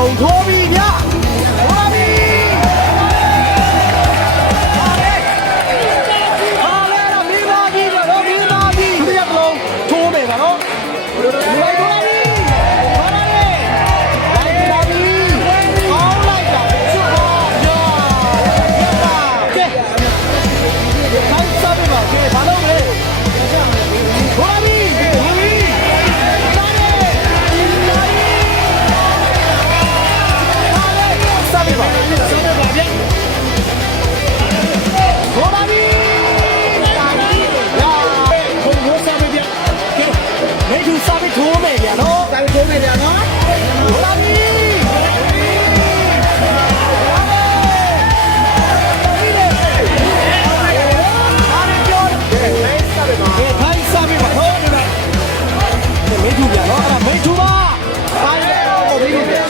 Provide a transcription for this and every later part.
ထုံထိုးပြီဗျာဟောပြီဟာလေတော့မိသားကြီးတော့မိသားကြီးဒီကလုံးထိုးမယ်ပါနော်လိုက်ထိုးပြီဟာလေလိုက်ပြီအောင်းလိုက်တာချွတ်ပါဗျာရပါကဲခိုင်းစားပြီပါကဲဘာလို့လဲဟောပြီထိုးမယ်ဗျာနော်တိုင်ထိုးမယ်ဗျာနော်ဟုတ်ပါပြီထိုင်းစားပြီမဟုတ်ဘူးလားမေထူဗျာနော်အဲ့ဒါမေထူပါတိုင်း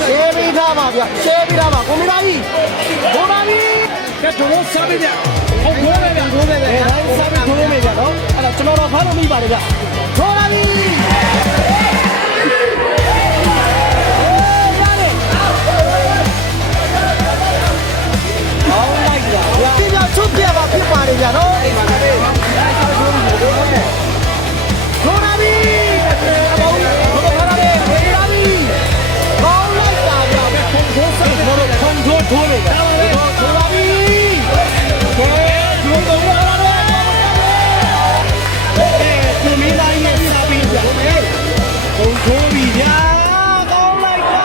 ရှေးပြီးသားပါဗျာရှေးပြီးသားပါကိုမသားကြီးကိုပါပြီကဲထိုးစားပြီဗျာဟုတ်ထိုးမယ်ဗျာထိုးမယ်ဗျာထိုင်းစားပြီထိုးမယ်ဗျာနော်အဲ့ဒါကျွန်တော်တော့ဖားလို့မိပါတယ်ဗျာထိုးပါပြီ出别吧，别管人家喽。罗拉比，我都看到的，罗拉比，高来打的，空拖拖那个，罗拉比，对，就都罗拉的，哎，就没那一傻逼的，空拖比的，高来打。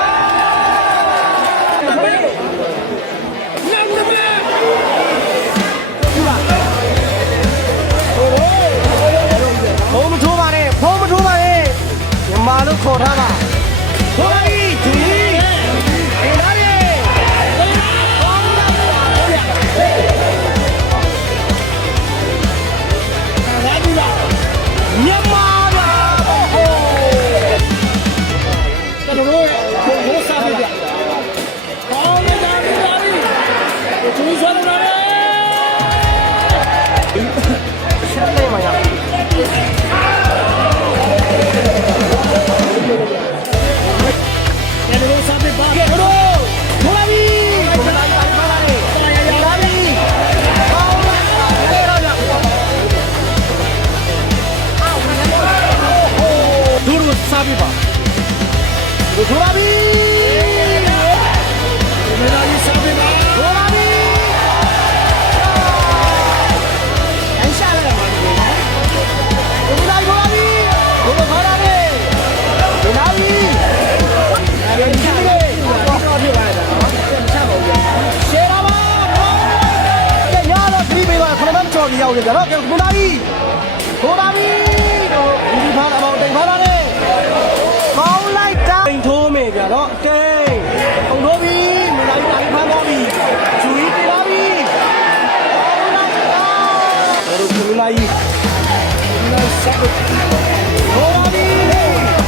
ဖုံးမထိုးပါနဲ့ဖုံးမထိုးပါနဲ့ညီမတို့ခေါ်ထားပါထိုးပါပြီဒီဒီလာပြီကောင်းလာပါဗျာလာပြီလားမြန်မာဗျာဟိုကျွန်တော်တို့ဘိုးစားပြီဗျာကောင်းလာပြီလာပြီသူစွမ်းလာတယ်ရှင်းနေမှာရထိုးပါပြီမင်းကြီးစားပြီပါထိုးပါပြီအရှာလည်းမှာဒီလိုက်ထိုးပါပြီဘယ်လိုခေါ်ရလဲဒီလိုက်ပြီအဲဒီကြီးလေးတော့ဖြစ်ပါလားနော်မချပါဘူးရှယ်ပါပါကဲရတော့ခရီးပေးတော့ခဏမှကြော်ပြီးရောက်နေကြတော့ကဲမင်းကြီးထိုးပါပြီတော့ဒီဖားလာတော့တိတ်ဖားလာတယ်ကောင်းလိုက်တာထိုးမယ်ကြတော့ကဲအောင်ထိုးပြီမလိုက်တိုင်းဖမ်းတော့ပြီချူကြီးပြပါပြီကောင်းလိုက်တာတို့ကလူလိုက်ဆက်ထိုးပါပြီ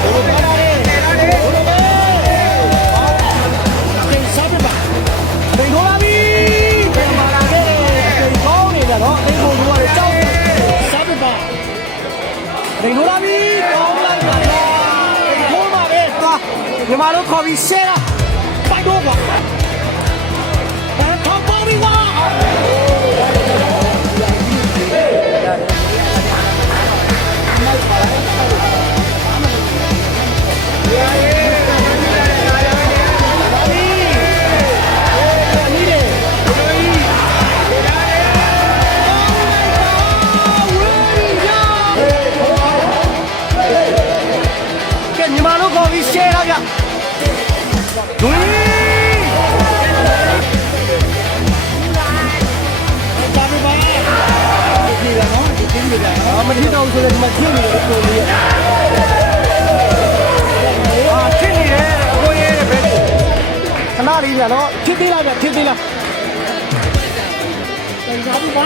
တို့ပါလာတယ်တို့ပဲကဲစားပြပါထိုးပါပြီပြန်มาလာခဲ့ကောင်းနေကြတော့အင်းကိုတို့ကကြောက်စားပြပါထိုးပါပြီကောင်းလိုက်တာညီမတို့ခေါ်ပြီးရှယ်လာပိုက်တော့ပါတန်ထောက်ပေါင်းပြီးပါညီမတို့ခေါ်ပြီးရှယ်လာကြ对，加油吧！对了，喏，就听着了。我们听到说的什么听你的说的。啊，听你的，我也别。看哪里去了？听对了，听对了。加油吧！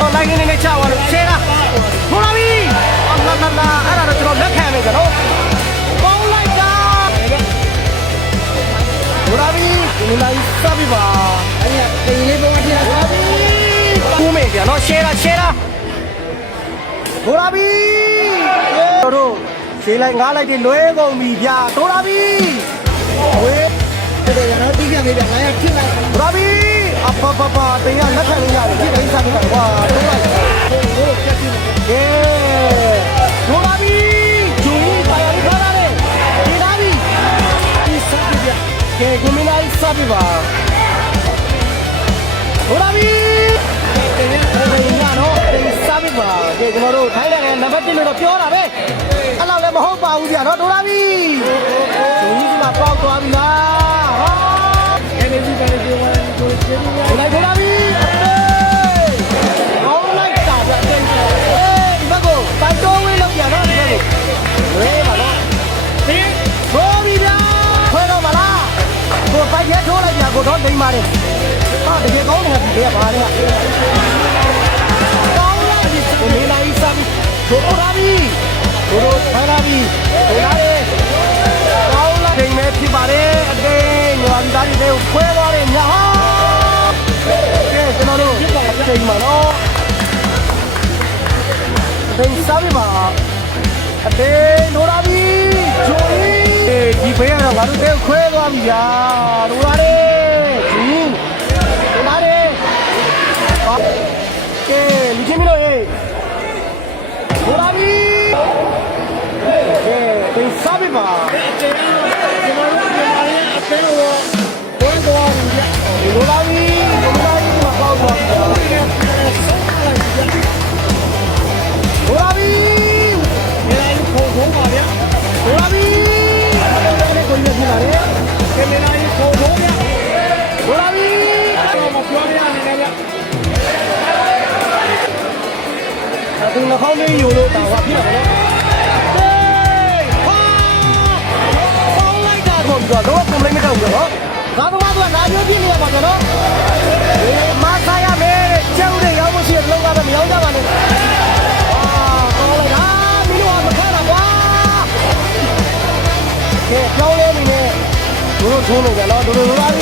好嘞。တိုင်းနေနဲ့ချသွားလို့ရှဲတာထိုးလာပြီအလာလာလာအဲ့ဒါတော့ကျွန်တော်လက်ခံနေကြတော့ပေါင်းလိုက်တာထိုးလာပြီဒီလိုက်စပ်ပြီပါအဲ့ဒါတင်လေးပုံအထိလာပြီကိုမေပြန်တော့ရှဲတာထိုးလာပြီတို့ရှေးလိုက်ငားလိုက်တွေလွဲကုန်ပြီဗျာထိုးလာပြီဝေးတဲ့ရနော်တီးပြနေတယ်ငါရဖြစ်လိုက်ထိုးလာပြီအပပပတင်ရလက်ခံလို့ရတယ်ဒီတိုင်းစားနေတာကွာထိုးလိုက်တို့ပြတ်ပြီကဲထိုးလာပြီဂျူရီပါရခါလာတယ်ဒီလာပြီဒီစားပြကဲကိုမင်းလိုက်စားပြပါထိုးလာပြီတင်ရနော်တင်စားပြပါကဲကျွန်တော်တို့ထိုင်းနိုင်ငံနံပါတ်1လို့တော့ပြောတာပဲအဲ့လောက်လည်းမဟုတ်ပါဘူးဗျာနော်ထိုးလာပြီဂျူရီကပေါက်သွားပြီလားဟာenergy ပဲဒီဝိုင်းကိုကျင်းနေလိုက်ထိုးလာပြီကောင်းလိုက်တာဗျအတင်းကျပ်ဒီဘက်ကိုတိုင်တိုးဝေးလောက်ပြန်တော့ဒီဘက်ကိုဝေးပါတော့ဒီဘောပြီဗျာခွဲတော့မလားကိုပိုက်ရဲထိုးလိုက်ပြန်ကိုတော့နေပါတယ်ဟာတကယ်ကောင်းတယ်ဒီကဘာလဲကောင်းလိုက်ပြီကိုနေလိုက်စားပြီထိုးလာပြီတို့ထိုးလာပြီထိုးလာတယ်ကောင်းလိုက်ချိန်မဲ့ဖြစ်ပါတယ်အတင်းညီမသားတွေကိုခွဲသွားတယ်ညာဟာကဲကျွန်တော်တို့ချိန်မှာနော်ချိန်စားပြီပါအတင်းထိုးလာပြီဂျိုကြီးဒီဘေးကတော့ငါတို့တွေကိုခွဲသွားပြီညာထိုးလာတယ်ဂျီထိုးလာတယ်ကဲလူချင်းမလို့ဟေးထိုးလာပြီဒီစားပြီပါကျွန်တော်တို့မြန်မာရဲ့အသေးကိုဝန်းသွားပြီဒီလိုလာပြီဒီမှာပေါက်သွားပြီလိုလာပြီဒီလိုခေါ်ခေါ်ပါဗျာလိုလာပြီအဲ့ဒါကိုရပြလာတယ်ကင်မရာကြီးခေါ်ခေါ်ဗျာလိုလာပြီတော့မပြောရနိုင်နဲ့ဗျာအခုနှာခေါင်းလေးယူလို့တော့ဟာဖြစ်လာတယ်တော့ကွန်ပလိမ့်မတော့ဘူးနော်ဒါတော့ကနာမျိုးပြည့်နေရပါတော့နော်မစားရမယ်ကျုပ်တွေရောက်လို့ရှိရင်လုံးကတော့မရောက်ကြပါနဲ့အာဟောလိုက်တာမင်းတို့ကမခါတာကွာကဲကြောင်းလေးနေနဲ့တို့ထိုးနေကြတော့တို့လာပြီ